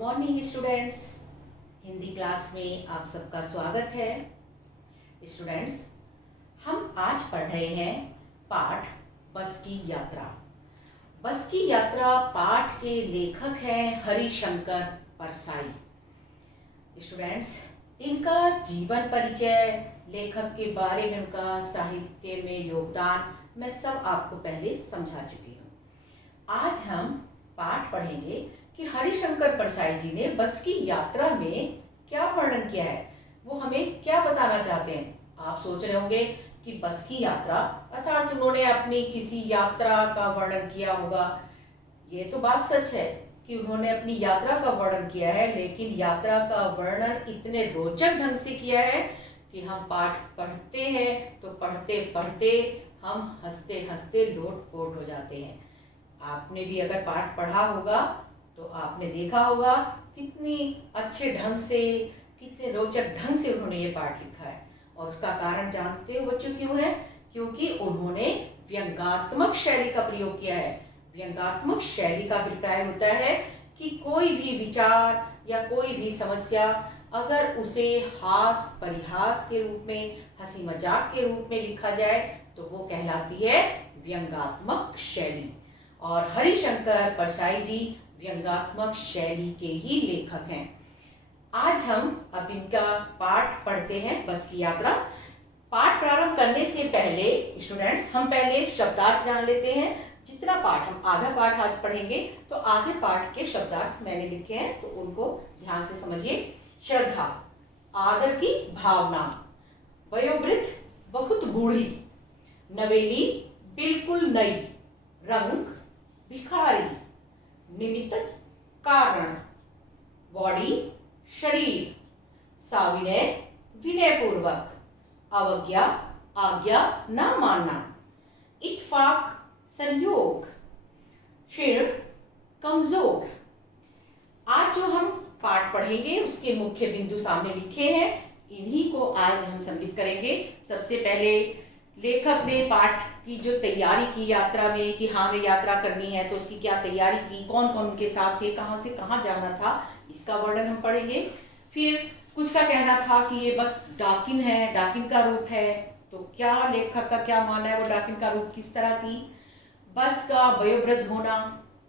Morning students. Hindi class में आप सबका स्वागत है। स्टूडेंट्स, हम आज पढ़ रहे हैं पाठ बस की यात्रा। बस की यात्रा पाठ के लेखक हैं हरिशंकर परसाई। स्टूडेंट्स, इनका जीवन परिचय, लेखक के बारे में, उनका साहित्य में योगदान मैं सब आपको पहले समझा चुकी हूँ। आज हम पाठ पढ़ेंगे कि हरिशंकर परसाई जी ने बस की यात्रा में क्या वर्णन किया है, वो हमें क्या बताना चाहते हैं। आप सोच रहे होंगे कि बस की यात्रा अर्थात उन्होंने अपनी किसी यात्रा का वर्णन किया होगा। ये तो बात सच है कि उन्होंने अपनी यात्रा का वर्णन किया है, लेकिन यात्रा का वर्णन इतने रोचक ढंग से किया है कि हम पाठ पढ़ते हैं तो पढ़ते पढ़ते हम हंसते हंसते लोटपोट हो जाते हैं। आपने भी अगर पाठ पढ़ा होगा तो आपने देखा होगा कितनी अच्छे ढंग से, कितने रोचक ढंग से उन्होंने ये पाठ लिखा है। और उसका कारण जानते हो बच्चों क्यों है? क्योंकि उन्होंने व्यंग्यात्मक शैली का प्रयोग किया है। व्यंग्यात्मक शैली का अभिप्राय होता है कि कोई भी विचार या कोई भी समस्या अगर उसे हास परिहास के रूप में, हंसी मजाक के रूप में लिखा जाए तो वो कहलाती है व्यंग्यात्मक शैली। और हरिशंकर परसाई जी व्यंग्यात्मक शैली के ही लेखक हैं। आज हम अब इनका पाठ पढ़ते हैं, बस की यात्रा। पाठ प्रारंभ करने से पहले स्टूडेंट्स, हम पहले शब्दार्थ जान लेते हैं। जितना पाठ, हम आधा पाठ आज पढ़ेंगे तो आधे पाठ के शब्दार्थ मैंने लिखे हैं, तो उनको ध्यान से समझिए। श्रद्धा, आदर की भावना। वयोवृद्ध, बहुत बूढ़ी। नवेली, बिल्कुल नई। रंग, भिखारी। निमित्त, कारण। बॉडी, शरीर। साविनय, विनय पूर्वक। अवज्ञा, आज्ञा न मानना। इत्फाक, संयोग। क्षीण, कमजोर। आज जो हम पाठ पढ़ेंगे उसके मुख्य बिंदु सामने लिखे हैं, इन्हीं को आज हम सम्मिलित करेंगे। सबसे पहले लेखक ने पाठ की जो तैयारी की यात्रा में, कि हाँ हमें यात्रा करनी है तो उसकी क्या तैयारी की, कौन कौन उनके साथ थे, कहाँ से कहाँ जाना था, इसका वर्णन हम पढ़ेंगे। फिर कुछ का कहना था कि ये बस डाकिन है, डाकिन का रूप है, तो क्या लेखक का क्या मानना है, वो डाकिन का रूप किस तरह थी। बस का वयोवृद्ध होना,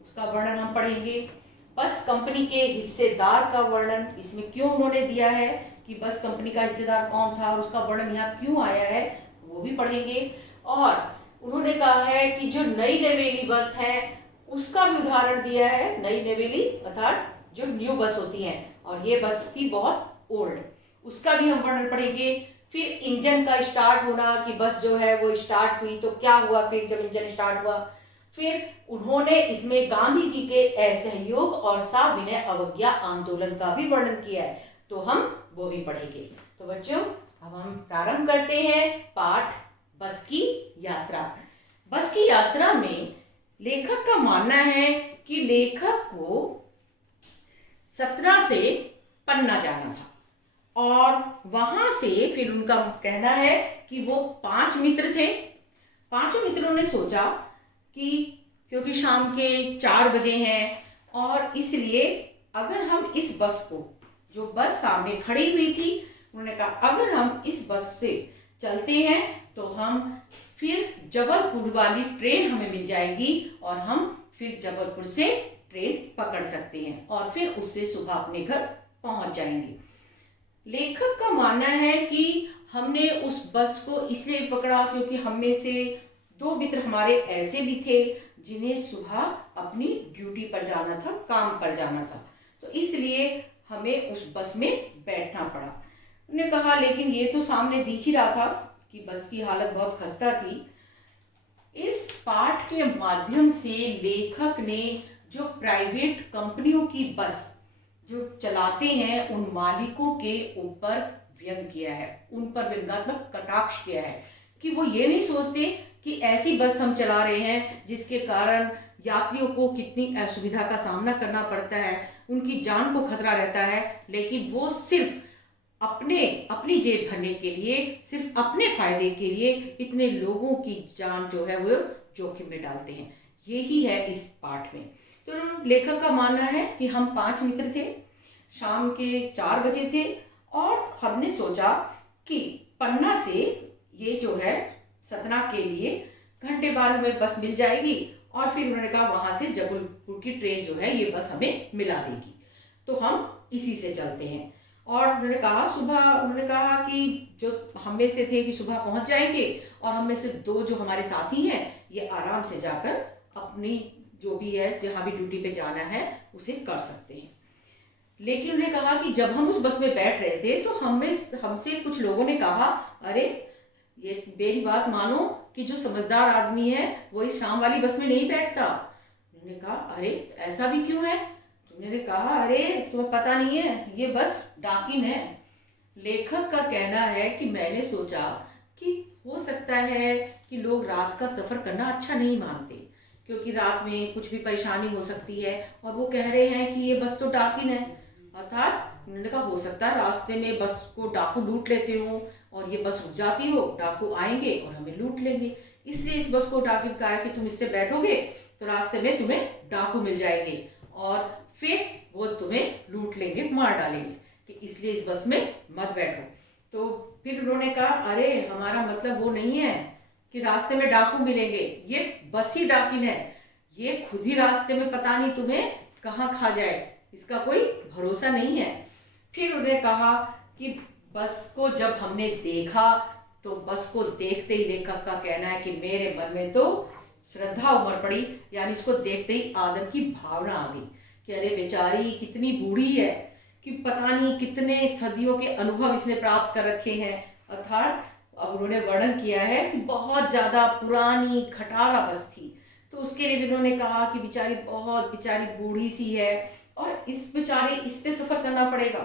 उसका वर्णन हम पढ़ेंगे। बस कंपनी के हिस्सेदार का वर्णन, इसमें क्यों उन्होंने दिया है कि बस कंपनी का हिस्सेदार कौन था और उसका वर्णन यहाँ क्यों आया है, वो भी पढ़ेंगे। और उन्होंने कहा है कि जो नई नवेली बस है उसका भी उदाहरण दिया है। नई नवेली अर्थात जो न्यू बस होती है, और ये बस थी बहुत ओल्ड, उसका भी हम वर्णन पढ़ेंगे। फिर इंजन का स्टार्ट होना, कि बस जो है वो स्टार्ट हुई तो क्या हुआ फिर जब इंजन स्टार्ट हुआ। फिर उन्होंने इसमें गांधी जी के असहयोग और साविनय अवज्ञा आंदोलन का भी वर्णन किया है, तो हम वो भी पढ़ेंगे। तो बच्चों, अब हम प्रारंभ करते हैं पाठ बस की यात्रा। बस की यात्रा में लेखक का मानना है कि लेखक को सतना से पन्ना जाना था, और वहां से फिर उनका कहना है कि वो 5 मित्र थे। 5 मित्रों ने सोचा कि क्योंकि शाम के 4 बजे हैं, और इसलिए अगर हम इस बस को, जो बस सामने खड़ी हुई थी, उन्होंने कहा अगर हम इस बस से चलते हैं तो हम फिर जबलपुर वाली ट्रेन हमें मिल जाएगी और हम फिर जबलपुर से ट्रेन पकड़ सकते हैं और फिर उससे सुबह अपने घर पहुंच जाएंगे। लेखक का मानना है कि हमने उस बस को इसलिए पकड़ा क्योंकि हम में से 2 मित्र हमारे ऐसे भी थे जिन्हें सुबह अपनी ड्यूटी पर जाना था, काम पर जाना था, तो इसलिए हमें उस बस में बैठना पड़ा। उन्होंने कहा लेकिन ये तो सामने दिख ही रहा था कि बस की हालत बहुत खस्ता थी। इस पाठ के माध्यम से लेखक ने जो प्राइवेट कंपनियों की बस जो चलाते हैं उन मालिकों के ऊपर व्यंग किया है, उन पर व्यंग्यात्मक कटाक्ष किया है कि वो ये नहीं सोचते कि ऐसी बस हम चला रहे हैं जिसके कारण यात्रियों को कितनी असुविधा का सामना करना पड़ता है, उनकी जान को खतरा रहता है, लेकिन वो सिर्फ अपनी जेब भरने के लिए, सिर्फ अपने फायदे के लिए इतने लोगों की जान जो है वो जोखिम में डालते हैं। यही है इस पाठ में। तो लेखक का मानना है कि हम 5 मित्र थे, शाम के 4 बजे थे और हमने सोचा कि पन्ना से ये जो है सतना के लिए घंटे बाद हमें बस मिल जाएगी और फिर उन्होंने कहा वहाँ से जबलपुर की ट्रेन जो है ये बस हमें मिला देगी, तो हम इसी से चलते हैं। और उन्होंने कहा उन्होंने कहा कि जो हम में से थे कि सुबह पहुंच जाएंगे और हम में से 2 जो हमारे साथी हैं ये आराम से जाकर अपनी जो भी है जहाँ भी ड्यूटी पे जाना है उसे कर सकते हैं। लेकिन उन्होंने कहा कि जब हम उस बस में बैठ रहे थे तो हमसे कुछ लोगों ने कहा, अरे ये मेरी बात मानो कि जो समझदार आदमी है वो इस शाम वाली बस में नहीं बैठता। उन्होंने कहा अरे ऐसा भी क्यों है? उन्होंने कहा अरे तुम्हें पता नहीं है ये बस डाकिन है। लेखक का कहना है कि मैंने सोचा कि हो सकता है कि लोग रात का सफ़र करना अच्छा नहीं मानते क्योंकि रात में कुछ भी परेशानी हो सकती है और वो कह रहे हैं कि ये बस तो डाकिन है, अर्थात उन्होंने कहा हो सकता है रास्ते में बस को डाकू लूट लेते हो और ये बस रुक जाती हो, डाकू आएंगे और हमें लूट लेंगे, इसलिए इस बस को डाकिन कहा है कि तुम इससे बैठोगे तो रास्ते में तुम्हें डाकू मिल जाएंगे और फिर वो तुम्हें लूट लेंगे, मार डालेंगे, कि इसलिए इस बस में मत बैठो। तो फिर उन्होंने कहा अरे हमारा मतलब वो नहीं है कि रास्ते में डाकू मिलेंगे, ये बस ही डाकिन है, ये खुद ही रास्ते में पता नहीं तुम्हें कहाँ खा जाए, इसका कोई भरोसा नहीं है। फिर उन्होंने कहा कि बस को जब हमने देखा तो बस को देखते ही लेखक का कहना है कि मेरे मन में तो श्रद्धा उमड़ पड़ी, यानी इसको देखते ही आदर की भावना आ गई कि अरे बेचारी कितनी बूढ़ी है कि पता नहीं कितने सदियों के अनुभव इसने प्राप्त कर रखे हैं, अर्थात अब उन्होंने वर्णन किया है कि बहुत ज़्यादा पुरानी खटारा बस थी। तो उसके लिए भी उन्होंने कहा कि बेचारी बूढ़ी सी है और इस पे सफ़र करना पड़ेगा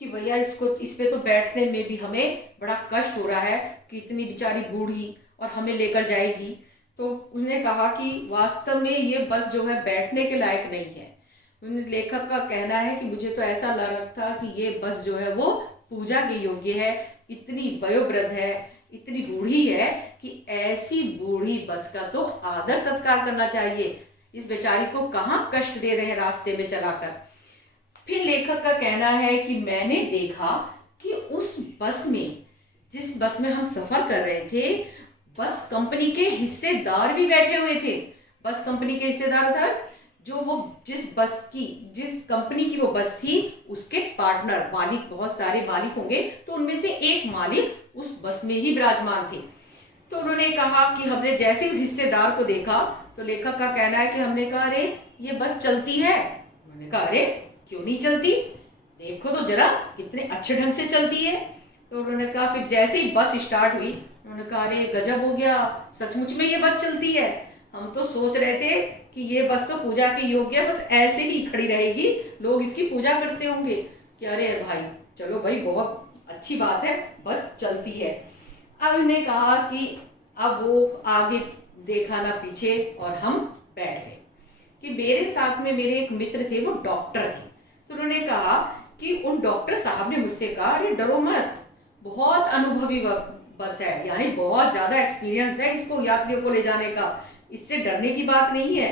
कि भैया इस पे तो बैठने में भी हमें बड़ा कष्ट हो रहा है कि इतनी बेचारी बूढ़ी और हमें लेकर जाएगी। तो उन्होंने कहा कि वास्तव में ये बस जो है बैठने के लायक नहीं है। लेखक का कहना है कि मुझे तो ऐसा लग रहा था कि ये बस जो है वो पूजा के योग्य है, इतनी वयोवृद्ध है, इतनी बूढ़ी है कि ऐसी बूढ़ी बस का तो आदर सत्कार करना चाहिए, इस बेचारी को कहाँ कष्ट दे रहे हैं रास्ते में चलाकर। फिर लेखक का कहना है कि मैंने देखा कि उस बस में, जिस बस में हम सफर कर रहे थे, बस कंपनी के हिस्सेदार भी बैठे हुए थे। बस कंपनी के हिस्सेदार था जो वो जिस कंपनी की वो बस थी उसके पार्टनर मालिक, बहुत सारे मालिक होंगे तो उनमें से एक मालिक उस बस में ही विराजमान थे। तो उन्होंने कहा कि हमने जैसे उस हिस्सेदार को देखा तो लेखक का कहना है कि हमने कहा अरे ये बस चलती है। उन्होंने कहा अरे क्यों नहीं चलती, देखो तो जरा कितने अच्छे ढंग से चलती है। तो उन्होंने कहा फिर जैसे ही बस स्टार्ट हुई उन्होंने कहा अरे गजब हो गया, सचमुच में ये बस चलती है, हम तो सोच रहे थे कि ये बस तो पूजा के योग्य है, बस ऐसे ही खड़ी रहेगी, लोग इसकी पूजा करते होंगे। कि अरे भाई चलो भाई बहुत अच्छी बात है, बस चलती है। अब इन्होंने कहा कि अब वो आगे देखा ना पीछे और हम बैठ गए। कि मेरे साथ में मेरे एक मित्र थे, वो डॉक्टर थे। तो उन्होंने कहा कि उन डॉक्टर साहब ने मुझसे कहा अरे डरो मत, बहुत अनुभवी बस है, यानी बहुत ज़्यादा एक्सपीरियंस है इसको यात्रियों को ले जाने का, इससे डरने की बात नहीं है,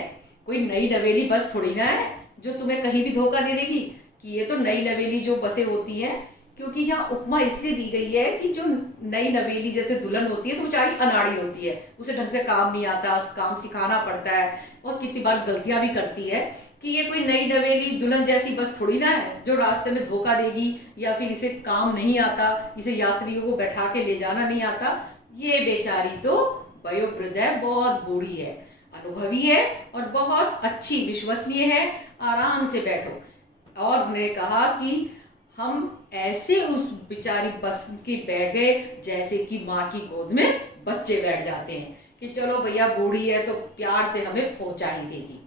कोई नई नवेली बस थोड़ी ना है जो तुम्हें कहीं भी धोखा दे देगी। कि ये तो नई नवेली जो बसें होती हैं, क्योंकि यहाँ उपमा इसलिए दी गई है कि जो नई नवेली जैसे दुल्हन होती है तो बेचारी अनाड़ी होती है, उसे ढंग से काम नहीं आता, काम सिखाना पड़ता है और कितनी बार गलतियां भी करती है। कि ये कोई नई नवेली दुल्हन जैसी बस थोड़ी ना है जो रास्ते में धोखा देगी या फिर इसे काम नहीं आता, इसे यात्रियों को बैठा के ले जाना नहीं आता। ये बेचारी तो वयोवृद्ध है, बहुत बूढ़ी है, अनुभवी है और बहुत अच्छी विश्वसनीय है, आराम से बैठो। और उन्होंने कहा कि हम ऐसे उस बेचारी बस की बैठ गए जैसे कि माँ की गोद में बच्चे बैठ जाते हैं कि चलो भैया बूढ़ी है तो प्यार से हमें पहुंचा ही देगी।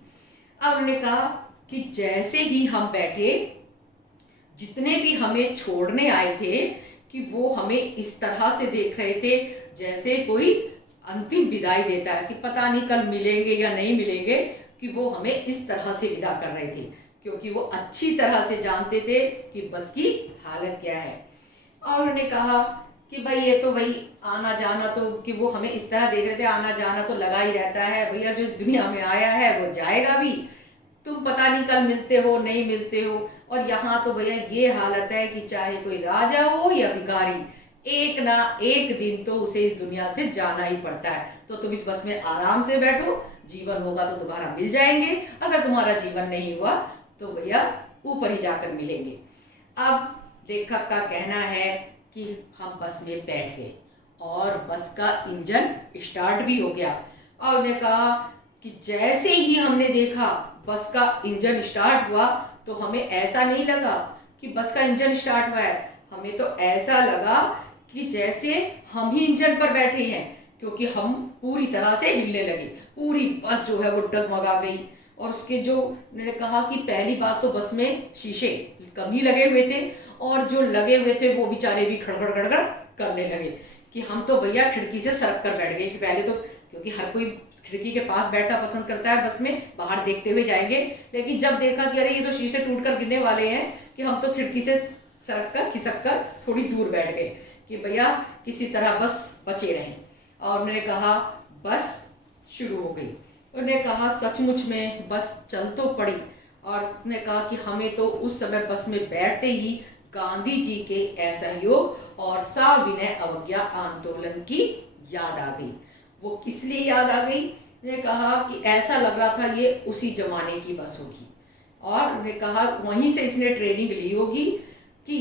अब उन्होंने कहा कि जैसे ही हम बैठे, जितने भी हमें छोड़ने आए थे कि वो हमें इस तरह से देख रहे थे जैसे कोई अंतिम विदाई देता है कि पता नहीं कल मिलेंगे या नहीं मिलेंगे, कि वो हमें इस तरह से विदा कर रहे थे क्योंकि वो अच्छी तरह से जानते थे कि बस की हालत क्या है। और उन्होंने कहा कि भाई ये तो भाई आना जाना तो, कि वो हमें इस तरह देख रहे थे, आना जाना तो लगा ही रहता है भैया, जो इस दुनिया में आया है वो जाएगा भी, तुम पता नहीं कल मिलते हो नहीं मिलते हो। और यहाँ तो भैया ये हालत है कि चाहे कोई राजा हो या भिखारी, एक ना एक दिन तो उसे इस दुनिया से जाना ही पड़ता है। तो तुम इस बस में आराम से बैठो, जीवन होगा तो दोबारा मिल जाएंगे, अगर तुम्हारा जीवन नहीं हुआ तो भैया ऊपर ही जाकर मिलेंगे। अब लेखक का कहना है कि हम बस में बैठ गए और बस का इंजन स्टार्ट भी हो गया। और उन्हें कहा कि जैसे ही हमने देखा बस का इंजन स्टार्ट हुआ तो हमें ऐसा नहीं लगा कि बस का इंजन स्टार्ट हुआ है, हमें तो ऐसा लगा कि जैसे हम ही इंजन पर बैठे हैं, क्योंकि हम पूरी तरह से हिलने लगे। पूरी बस जो है वो डगमगा गई। और उसके जो उन्होंने कहा कि पहली बात तो बस में शीशे कम ही लगे हुए थे और जो लगे हुए थे वो बेचारे भी खड़खड़ खड़खड़ करने लगे कि हम तो भैया खिड़की से सरक कर बैठ गए। कि पहले तो क्योंकि हर कोई खिड़की के पास बैठना पसंद करता है बस में, बाहर देखते हुए जाएंगे, लेकिन जब देखा कि अरे ये तो शीशे टूट कर गिरने वाले हैं कि हम तो खिड़की से सरक कर खिसक कर थोड़ी दूर बैठ गए कि भैया किसी तरह बस बचे रहें। और उन्होंने कहा बस शुरू हो गई। उन्होंने कहा सचमुच में बस चल तो पड़ी। और उन्होंने कहा कि हमें तो उस समय बस में बैठते ही गांधी जी के असहयोग और सविनय अवज्ञा आंदोलन की याद आ गई। वो इसलिए याद आ गई, उन्होंने कहा कि ऐसा लग रहा था ये उसी जमाने की बस होगी। और उन्होंने कहा वहीं से इसने ट्रेनिंग ली होगी कि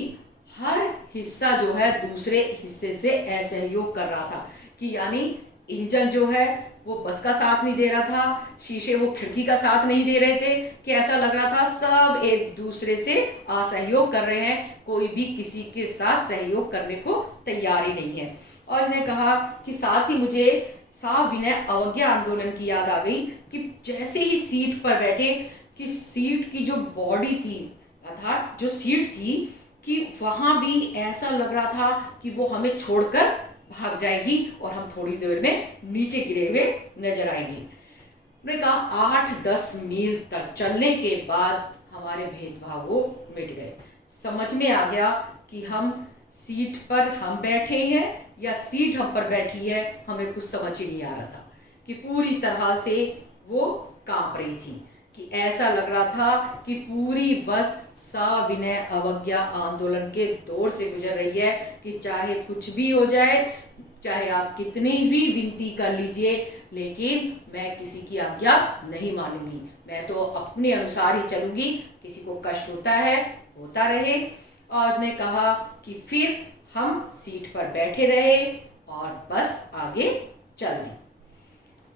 हर हिस्सा जो है दूसरे हिस्से से असहयोग कर रहा था। कि यानी इंजन जो है वो बस का साथ नहीं दे रहा था, शीशे वो खिड़की का साथ नहीं दे रहे थे, कि ऐसा लग रहा था सब एक दूसरे से असहयोग कर रहे हैं, कोई भी किसी के साथ सहयोग करने को तैयार ही नहीं है। और इन्हें कहा कि साथ ही मुझे सविनय अवज्ञा आंदोलन की याद आ गई कि जैसे ही सीट पर बैठे कि सीट की जो बॉडी थी अर्थात जो सीट थी कि वहां भी ऐसा लग रहा था कि वो हमें छोड़कर भाग जाएगी और हम थोड़ी देर में नीचे गिरे हुए नजर आएंगे। उन्होंने कहा 8-10 मील तक चलने के बाद हमारे भेदभाव वो मिट गए। समझ में आ गया कि हम सीट पर हम बैठे हैं या सीट हम पर बैठी है, हमें कुछ समझ ही नहीं आ रहा था कि पूरी तरह से वो कांप रही थी। कि ऐसा लग रहा था कि पूरी बस सविनय अवज्ञा आंदोलन के दौर से गुजर रही है कि चाहे कुछ भी हो जाए, चाहे आप कितनी भी विनती कर लीजिए, लेकिन मैं किसी की आज्ञा नहीं मानूंगी, मैं तो अपने अनुसार ही चलूंगी, किसी को कष्ट होता है होता रहे। और ने कहा कि फिर हम सीट पर बैठे रहे और बस आगे चल दी।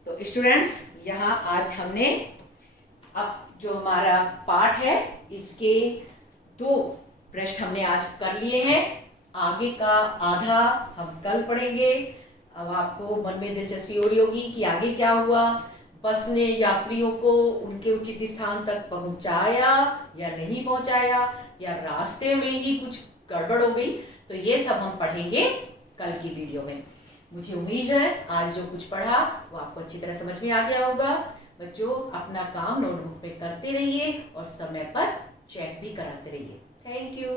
तो स्टूडेंट्स, यहाँ आज हमने अब जो हमारा पाठ है इसके 2 पृष्ठ हमने आज कर लिए हैं। आगे का आधा हम कल पढ़ेंगे। अब आपको मन में दिलचस्पी हो रही होगी कि आगे क्या हुआ, बस ने यात्रियों को उनके उचित स्थान तक पहुंचाया या नहीं पहुंचाया, या रास्ते में ही कुछ गड़बड़ हो गई। तो ये सब हम पढ़ेंगे कल की वीडियो में। मुझे उम्मीद है आज जो कुछ पढ़ा वो आपको अच्छी तरह समझ में आ गया होगा। बच्चों, अपना काम नोटबुक में करते रहिए और समय पर चेक भी कराते रहिए। Thank you.